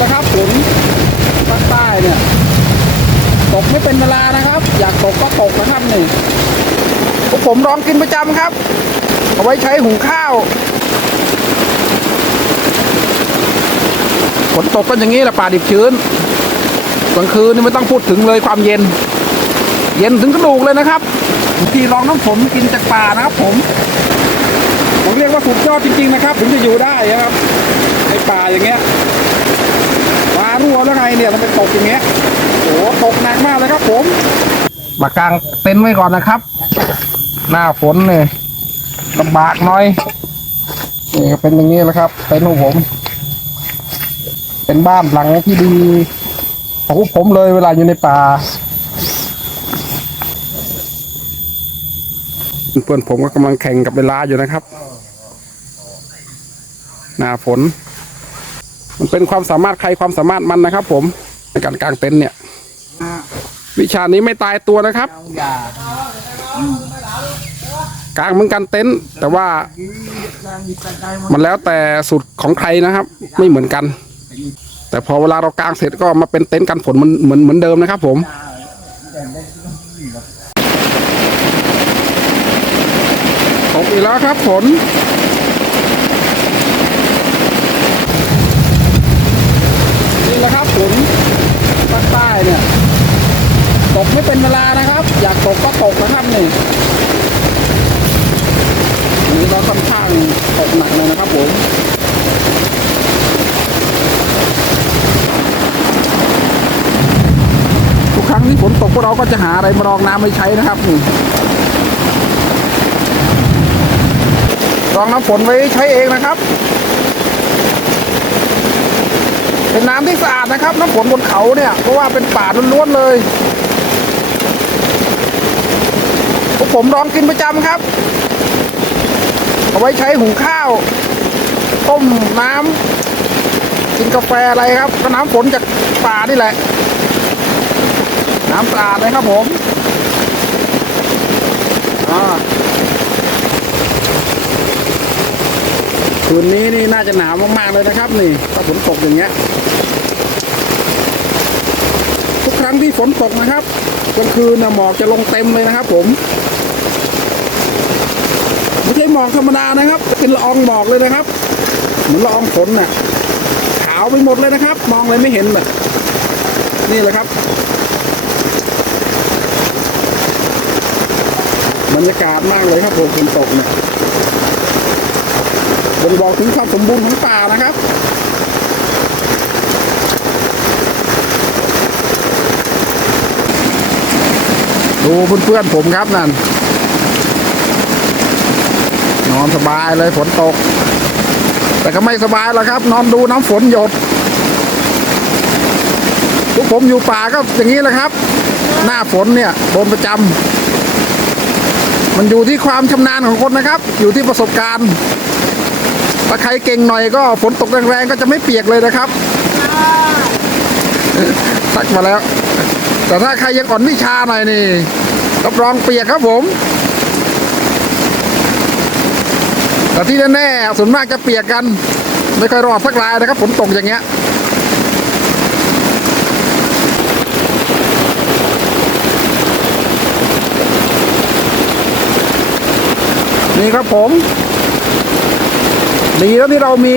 แหละครับฝนภาคใต้เนี่ย ตกไม่เป็นเวลานะครับ อยากตกก็ตกนะครับนี่พวกผมลองกินประจำครับ เอาไว้ใช้หุงข้าวฝนตกก็อย่างนี้แหละป่าดิบชื้นกลางคืนนี่ไม่ต้องพูดถึงเลยความเย็น เย็นถึงกระดูกเลยนะครับที่ลองน้ำฝนกินจากป่านะครับ ผม ผมเรียกว่าสุดยอดจริงๆนะครับ ถึงจะอยู่ได้นะครับในป่าอย่างเงี้ย รั่วแล้วไงเนี่ยมันเป็นตกอย่างเงี้ยโอ้ตกหนักมากเลยครับผม มากางเต็นท์ไว้ก่อนนะครับ หน้าฝนเนี่ยลำบากหน่อยนี่เป็นอย่างนี้แหละครับเต็นท์ของผม เป็นบ้านหลังที่ดีของผมเลยเวลาอยู่ในป่าเพื่อนผมก็กำลังแข่งกับเวลาอยู่นะครับ หน้าฝน มันเป็นความสามารถใครความสามารถมันนะครับ ผมในการกางเต็นท์เนี่ย วิชานี้ไม่ตายตัวนะครับ กางเหมือนกันเต็นท์แต่ว่ามันแล้วแต่สูตรของใครนะครับ ไม่เหมือนกัน แต่พอเวลาเรากางเสร็จก็มาเป็นเต็นท์กันฝนเหมันเหมือนเหมือนเดิมนะครับ ผมตกอีกแล้วครับฝนแหละครับฝนภาคใต้เนี่ย ตกไม่เป็นเวลานะครับ อยากตกก็ตกนะครับนี่อันนี้ก็ค่อนข้างตกหนักเลยนะครับผม ทุกครั้งที่ฝนตกพ วกเราก็จะหาอะไรมารองน้ำไม่ใช้นะครับนี่รองน้ำฝนไว้ใช้เองนะครับ เป็นน้ำที่สะอาดนะครับ น้ำฝนบนเขาเนี่ยเพราะว่าเป็นป่าล้วนๆเลยพวกผมลองกินประจำครับ เอาไว้ใช้หุงข้าว ต้มน้ำกินกาแฟอะไรครับ ก็น้ำฝนจากป่านี่แหละ น้ำสะอาเลยครับผมอ่าคืนนี้นี่น่าจะหนาวมากๆเลยนะครับ นี่ถ้าฝนตกอย่างเงี้ย ทุกครั้งที่ฝนตกนะครับกลางคืนนะหมอกจะลงเต็มเลยนะครับ ผมไม่ใช่หมอกธรรมดานะครับ เป็นละอองหมอกเลยนะครับ เหมือนละอองฝนน่ะขาวไปหมดเลยนะครับ มองเลยไม่เห็นน่ะนี่แหละครับ รรยากาศมากเลยครับผมฝนตกเนี่ยบ่งบอกถึงความสมบูรณ์ของป่านะครับดูเพื่อนๆผมครับนั่น นอนสบายเลยฝนตก แต่ก็ไม่สบายหรอกครับ นอนดูน้ำฝนหยดพวกผมอยู่ป่าก็อย่างนี้แหละครับ หน้าฝนเนี่ยโดนประจำ มันอยู่ที่ความชำนาญของคนนะครับ อยู่ที่ประสบการณ์ถ้าใครเก่งหน่อยก็ฝนตกแรงๆก็จะไม่เปียกเลยนะครับตักมาแล้ว แต่ถ้าใครยังอ่อนวิชาหน่อยนี่รับรองเปียกครับผม แต่ที่แน่ๆส่วนมากจะเปียกกัน ไม่ค่อยรอดสักรายนะครับฝนตกอย่างเงี้ย นี่ครับผม ดีแล้วที่เรามี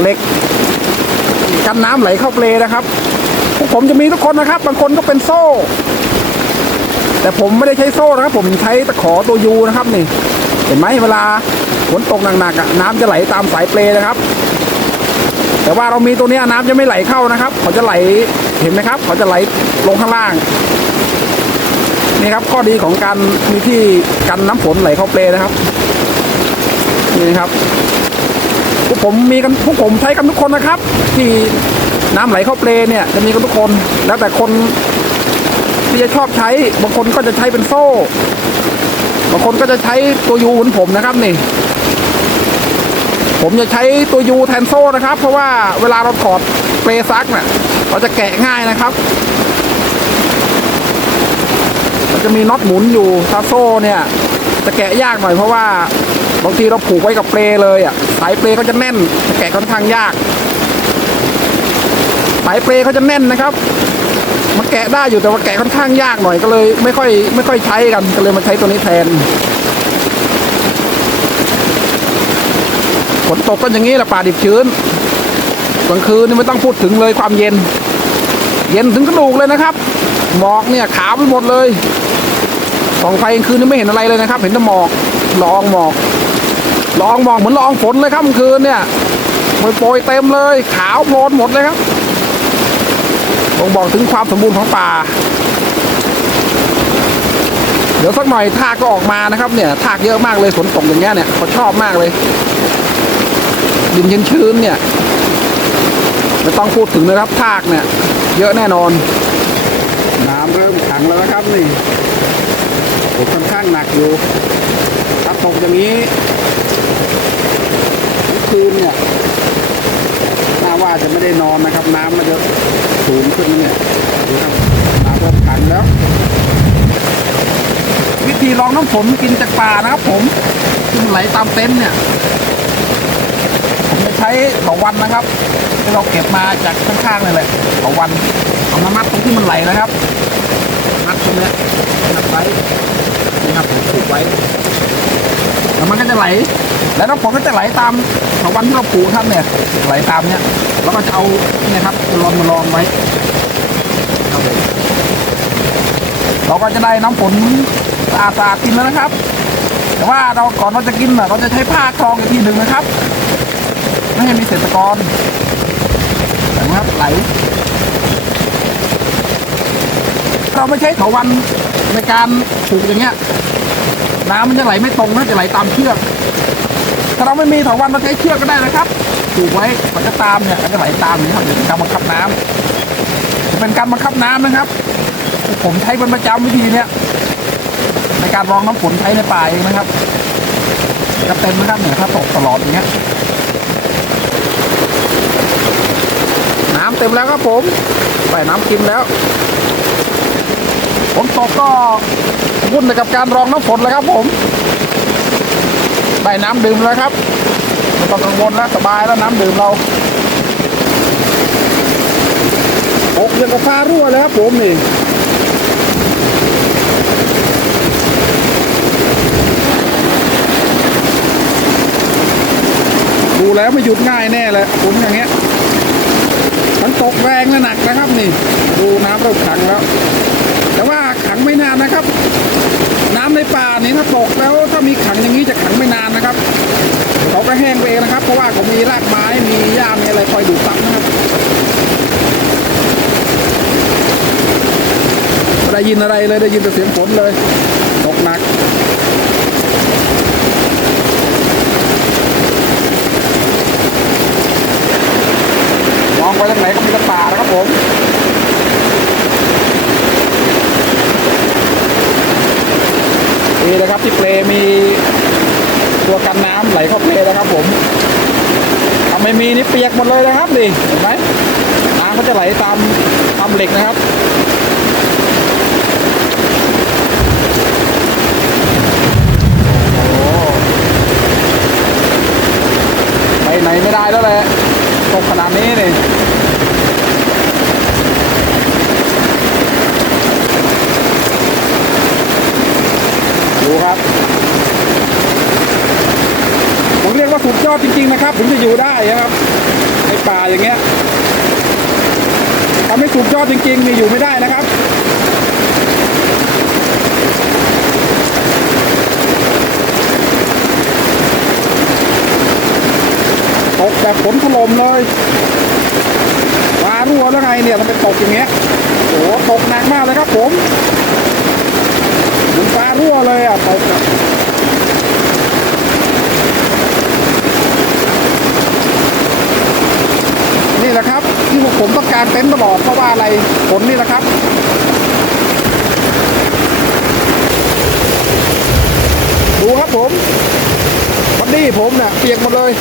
เหล็กกันน้ำไหลเข้าเปลนะครับพวกผมจะมีทุกคนนะครับ บางคนก็เป็นโซ่ แต่ผมไม่ได้ใช้โซ่นะครับ ผมใช้ตะขอตัวยูนะครับนี่ เห็นไหมเวลาฝนตกหนักๆน้ำจะไหลตามสายเปลนะครับ แต่ว่าเรามีตัวนี้น้ำจะไม่ไหลเข้านะครับ เขาจะไหลเห็นไหมครับ เขาจะไหลลงข้างล่าง นี่ครับข้อดีของการมีที่กันน้ำฝนไหลเข้าเปลนะครับนี่ครับพวกผมมีกันพวกผมใช้กันทุกคนนะครับ ที่น้ำไหลเข้าเปลเนี่ยจะมีกันทุกคน แล้วแต่คนที่จะชอบใช้บางคนก็จะใช้เป็นโซ่บางคนก็จะใช้ตัวยูเหมือนผมนะครับนี่ ผมจะใช้ตัวยูแทนโซ่นะครับ เพราะว่าเวลาเราถอดเปลซักเนี่ยเราจะแกะง่ายนะครับ จะมีน็อตหมุนอยู่ถ้าโซ่เนี่ย จะแกะยากหน่อยเพราะว่าบางทีเราผูกไว้กับเปลเลยอะสายเปลก็จะแน่นจะแกะค่อนข้างยาก สายเปรเขาจะแน่นนะครับมันแกะได้อยู่แต่ว่าแกะค่อนข้างยากหน่อยก็เลย ไม่ค่อยไม่ค่อยใช้กันก็เลยมาใช้ตัวนี้แทนฝนตกก็อย่างนี้แหละป่าดิบชื้นกลางคืนนี่ไม่ต้องพูดถึงเลยความเย็น เย็นถึงกระดูกเลยนะครับหมอกเนี่ยขาวไปหมดเลย ส่องไฟกลางคืนนี่ไม่เห็นอะไรเลยนะครับ เห็นแต่หมอกละอองหมอกละอองหมอกเหมือนละอองฝนเลยครับกลางคืนเนี่ยโปรยเต็มเลย ขาวโพลนหมดเลยครับบ่งบอกถึงความสมบูรณ์ของป่า เดี๋ยวสักหน่อยทากก็ออกมานะครับเนี่ยทากเยอะมากเลยฝนตกอย่างเงี้ยเนี่ยเขาชอบมากเลย ดินชื้นๆเนี่ยไม่ต้องพูดถึงนะครับทากเนี่ย เยอะแน่นอนน้ำเริ่มขังแล้วนะครับนี่ ฝนค่อนข้างหนักอยู่ถ้าตกอย่างนี้คืนเนี่ยน่าว่าจะไม่ได้นอนนะครับ น้ำมันจะสูงขึ้นเนี่ยดูครับน้ำเริ่มขังแล้ว วิธีรองน้ำฝนกินจากป่านะครับผมที่มันไหลตามเต็นท์เนี่ย ผมจะใช้เถาวันนะครับที่เราเก็บมาจากข้างๆเลยแหละเถาวันเอามามัดตรงที่มันไหลนะครับ มัดตรงเนี้ยมัดไว้นี่ครับผมผูกไว้ แล้วมันก็จะไหล แล้วน้ำฝนก็จะไหลตามเถาวันที่เราผูกครับเนี่ยไหลตามเนี้ยแล้วก็จะเอาเนี่ยครับจะรอนมาลองไว้ครับผมเราก็จะได้น้ำฝนสะอาดๆกินแล้วนะครับ แต่ว่าเราก่อนเราจะกินน่ะเราจะใช้ผ้าคลองอีกทีหนึ่งนะครับ ไม่ให้มีเศษตะกอนนะครับไหล เราไม่ใช้เถาวันในการผูกอย่างเงี้ยน้ำมันจะไหลไม่ตรงนะจะไหลตามเชือก ถ้าเราไม่มีเถาวันเราใช้เชือกก็ได้นะครับผูกไว้มันจะตามเนี่ยมันจะไหลตามอย่างนี้ครับเดี๋ยเป็นการบังคับน้ำจะเป็นการบังคับน้ำนะครับ ผมใช้เป็นประจำวิธีเนี้ยในการรองน้ำฝนใช้ในป่าเองนะครับจะเต็มนะครับเนี่ยถ้าตกตลอดอย่างเงี้ยน้ำเต็มแล้วครับผมใส่น้ำกินแล้ว ฝนตกก็วุ่นไปกับการรองน้ำฝนเลยครับผมได้น้ำดื่มแล้วครับไม่ต้องกังวลแล้วสบายแล้วน้ำดื่มเราอกยังกับฟ้ารั่วเลยครับผมนี่ดูแล้วไม่หยุดง่ายแน่เลยฝนอย่างเงี้ยมันตกแรงและหนักนะครับนี่ ดูน้ำเริ่มขังแล้ว ขังไม่นานนะครับ น้ำในป่านี้ถ้าตกแล้วถ้ามีขังอย่างนี้จะขังไม่นานนะครับเขาก็แห้งไปเองนะครับ เพราะว่าเขามีรากไม้มีหญ้ามีอะไรคอยดูดซับนะครับไม่ได้ยินอะไรเลยได้ยินแต่เสียงฝนเลยตกหนัก มองไปทางไหนก็มีแต่ป่านะครับผม นะครับที่เปลมีตัวกันน้ำไหลเข้าเปลนะครับ ผมถ้าไม่มีนี่เปียกหมดเลยนะครับนี่เห็นไหมน้ำก็จะไหลตามตามเหล็กนะครับโอ้โหไปไหนไม่ได้แล้วแหละตกขนาดนี้นี่ ดูครับ ผมเรียกว่าสุดยอดจริง ๆ นะครับ ถึงจะอยู่ได้นะครับในป่าอย่างเงี้ยทำให้สุดยอดจริงๆนี่อยู่ไม่ได้นะครับตกแบบฝนถล่มเลยฟ้ารั่วแล้วไงเนี่ยมันเป็นตกอย่างเงี้ยโอ้โหตกหนักมากเลยครับผม มันฟ้ารั่วเลยอะตกนี่แหละครับ ที่พวกผมต้องการเต็นท์ตลอดเพราะว่าอะไรฝนนี่แหละครับดูครับผมวันนี้ผมเนี่ยเปียกหมดเลย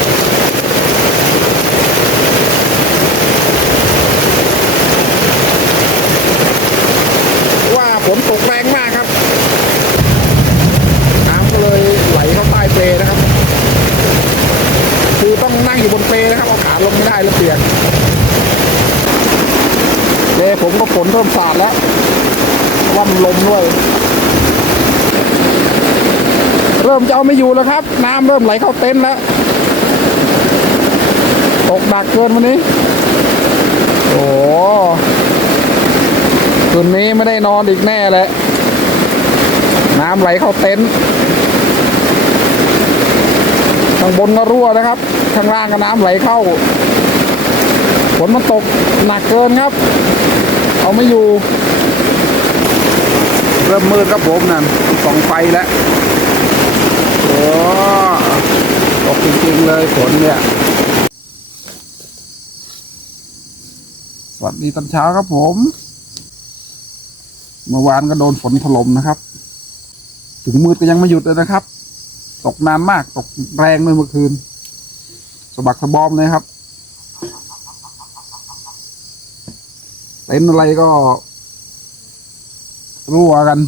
ว่าฝนตกแรงมากครับ น้ำก็เลยไหลเข้าใต้เปลนะครับ คือต้องนั่งอยู่บน เปลนะครับเอาขาลงไม่ได้แล้วเปียกผมก็ฝนเริ่มสาดแล้วเพราะว่ามันลมด้วย เริ่มจะเอาไม่อยู่แล้วครับ น้ำเริ่มไหลเข้าเต็นท์แล้วตกหนักเกินวันนี้ โอ้คืนนี้ไม่ได้นอนอีกแน่แหละน้ำไหลเข้าเต็นท์ ข้างบนก็รั่วนะครับ ข้างล่างก็น้ำไหลเข้า ฝนมันตกหนักเกินครับ เอาไม่อยู่ เริ่มมืดครับผมนั่นส่องไฟแล้วโอ้ตกจริงๆเลยฝนเนี่ย สวัสดีตอนเช้าครับผม เมื่อวานก็โดนฝนถล่มนะครับ ถึงมืดก็ยังไม่หยุดเลยนะครับ ตกนานมากตกแรงเลยเมื่อคืนสะบักสะบอมเลยครับเต็นอะไรก็รั่วกัน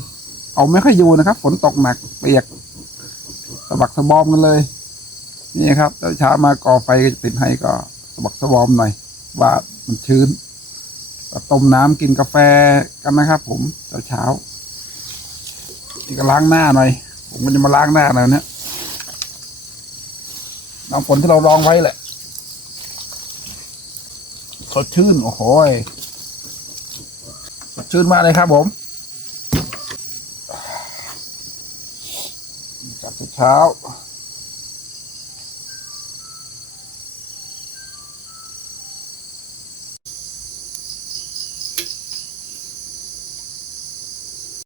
เอาไม่ค่อยอยู่นะครับ ฝนตกหนักเปียกสะบักสะบอมกันเลย นี่ครับเช้ามาก่อไฟก็จะติดให้ก็สะบักสะบอมหน่อยว่ามันชื้นต้มน้ำกินกาแฟกันนะครับ ผมเช้าเช้านี่ก็ล้างหน้าหน่อย ผมก็จะมาล้างหน้าหน่อยเนี่ย น้ำฝนที่เรารองไว้แหละสดชื่น โอ้โหสดชื่นมากเลยครับผมจากเช้า